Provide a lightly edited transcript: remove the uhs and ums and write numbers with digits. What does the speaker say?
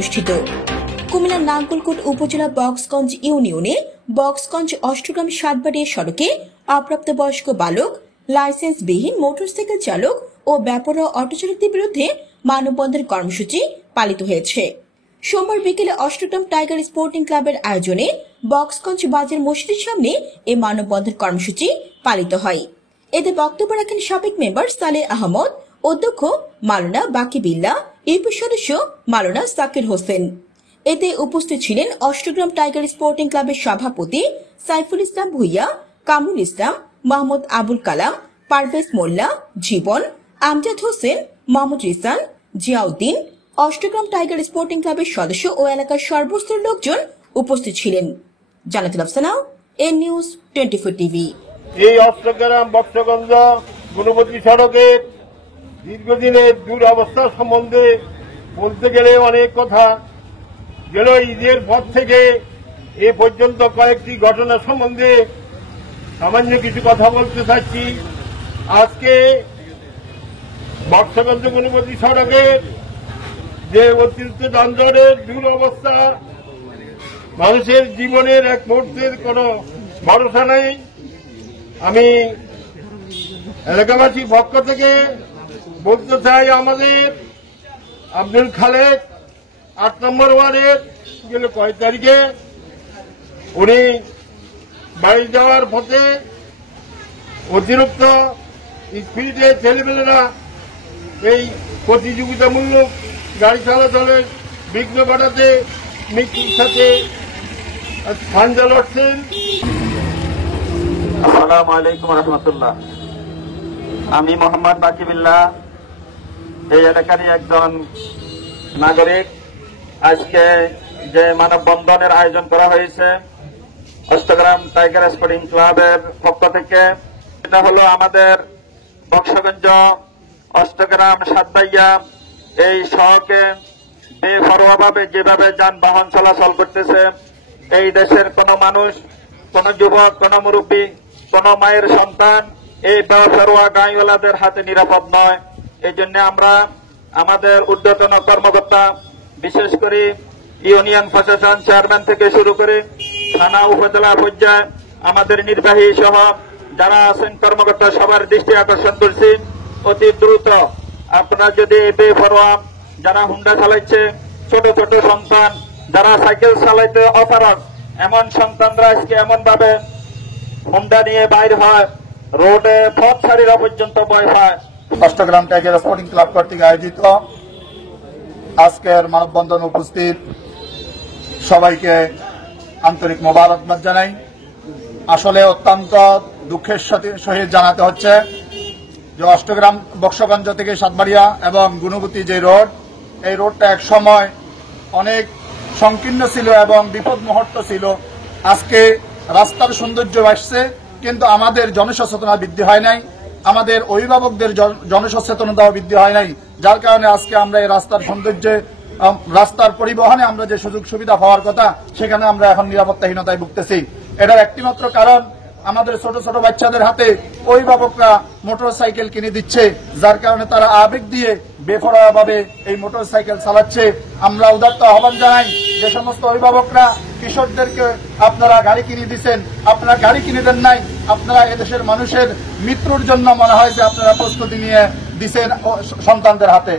অনুষ্ঠিত। কুমিল্লা নাঙ্গলকোট উপজেলা বক্সগঞ্জ ইউনিয়নে বক্সগঞ্জ অষ্টগ্রাম সাতবাড়িয়া সড়কে অপ্রাপ্তবয়স্ক বালক, লাইসেন্সবিহীন মোটরসাইকেল চালক ও বেপরোয়া অটো চালকদের বিরুদ্ধে মানববন্ধন কর্মসূচি পালিত হয়েছে। সোমবার বিকেলে অষ্টগ্রাম টাইগার স্পোর্টিং ক্লাবের আয়োজনে বক্সগঞ্জ বাজার মসজিদের সামনে এই মানববন্ধন কর্মসূচি পালিত হয়। এতে বক্তব্য রাখেন সাবেক মেম্বার সালেহ আহমদ, অধ্যক্ষ মাওলানা বাকি বিল্লাহ, ইউপি সদস্য মাওলানা সাকির হোসেন। এতে উপস্থিত ছিলেন অষ্টগ্রাম টাইগার স্পোর্টিং ক্লাবের সভাপতি সাইফুল ইসলাম ভুইয়া, কামরুল ইসলাম, মোহাম্মদ আবুল কালাম, পারভেজ মোল্লা, জীবন, আমজাদ হোসেন, মোহাম্মদ রিসান, জিয়াউদ্দিন, অষ্টগ্রাম টাইগার স্পোর্টিং ক্লাবের সদস্য ও এলাকার সর্বস্তরের লোকজন উপস্থিত ছিলেন। Jannatul Afsana, N news 24 TV. এই অষ্টগ্রাম বক্সগঞ্জ গুণবতী সড়কের দীর্ঘদিনের দুরবস্থা সম্বন্ধে বলতে গেলে অনেক কথা গেল। ঈদের পর থেকে এ পর্যন্ত কয়েকটি ঘটনা সম্বন্ধে সামান্য কিছু কথা বলতে চাচ্ছি। আজকে বক্সগঞ্জ গুণবতী সড়কের যে অতিরিক্ত যানজটের দুরবস্থা, মানুষের জীবনের এক মুহূর্তের কোনো ভরসা নেই। আমি এলাকাবাসীর পক্ষ থেকে বলতে চাই, আমাদের আব্দুল খালেক 8 নম্বর ওয়ার্ডের গেল কয় তারিখে উনি বাড়ি যাওয়ার পথে অতিরিক্ত স্পিডে ছেলেমেয়েরা এই প্রতিযোগিতামূলক গাড়ি চলাচলের বিঘ্ন ঘটাতে মৃত্যুর সাথে ফাঞ্জা লড়ছেন। আসসালামু আলাইকুম রহমতুল্লাহ। আমি মোহাম্মদ বাকি বিল্লাহ, এই এলাকারই একজন নাগরিক। আজকে যে মানববন্ধনের আয়োজন করা হয়েছে অষ্টগ্রাম টাইগার স্পোর্টিং ক্লাবের পক্ষ থেকে, এটা হলো আমাদের বক্সগঞ্জ অষ্টগ্রাম সাতবাড়িয়া এই সড়কে বেপরোয়াভাবে যেভাবে যানবাহন চলাচল করতেছে, এই দেশের কোন মানুষ, কোন যুবক, কোন মুরব্বী, কোন মায়ের সন্তান এই বেপরোয়া গাড়িওয়ালাদের হাতে নিরাপদ নয়। এই জন্য আমরা আমাদের ঊর্ধ্বতন কর্মকর্তা, বিশেষ করে ইউনিয়ন প্রশাসন চেয়ারম্যান থেকে শুরু করে থানা উপজেলা পর্যায়ে আমাদের নির্বাহী সহ যারা আছেন কর্মকর্তা, সবার দৃষ্টি আকর্ষণ করছি, অতি দ্রুত আপনারা যদি বেপরোয়া যারা হুন্ডা চালাচ্ছে, ছোট ছোট সন্তান যারা সাইকেল চালাইতে অপারগ, এমন সন্তানরা আজকে এমন ভাবে হুন্ডা নিয়ে বাইর হয়, রোডে পথ ছাড়িরা পর্যন্ত ভয় পায়। অষ্টগ্রাম টাইগার স্পোর্টিং ক্লাব কর্তৃক আয়োজিত আজকের মানববন্ধন উপস্থিত সবাইকে আন্তরিক মোবারকবাদ জানাই। আসলে অত্যন্ত দুঃখের সহিত জানাতে হচ্ছে যে অষ্টগ্রাম বক্সগঞ্জ থেকে সাতবাড়িয়া এবং গুণবতী যে রোড, এই রোডটা এক সময় অনেক সংকীর্ণ ছিল এবং বিপদ মুহূর্ত ছিল। আজকে রাস্তার সৌন্দর্য আসছে, কিন্তু আমাদের জনসচেতনতা বৃদ্ধি হয় নাই, আমাদের অভিভাবকদের জনসচেতনতাও বৃদ্ধি হয় নাই, যার কারণে আজকে আমরা এই রাস্তার সৌন্দর্যে, রাস্তার পরিবহনে আমরা যে সুযোগ সুবিধা পাওয়ার কথা, সেখানে আমরা এখন নিরাপত্তাহীনতায় ভুগতেছি। এটার একটিমাত্র কারণ আমাদের ছোট ছোট বাচ্চাদের হাতে অভিভাবকরা মোটর সাইকেল কিনে দিচ্ছে, যার কারণে তারা আবেগ দিয়ে বেপরোয়াভাবে এই মোটর সাইকেল চালাচ্ছে। আমরা উদাত্ত আহ্বান জানাই, যে সমস্ত অভিভাবকরা কিশোরদেরকে আপনারা গাড়ি কিনে দিচ্ছেন, আপনারা গাড়ি কিনে দেন নাই, আপনারা এদেশের মানুষের মৃত্যুর জন্য মনে হয় যে আপনারা প্রস্তুতি নিয়ে দিচ্ছেন সন্তানদের হাতে।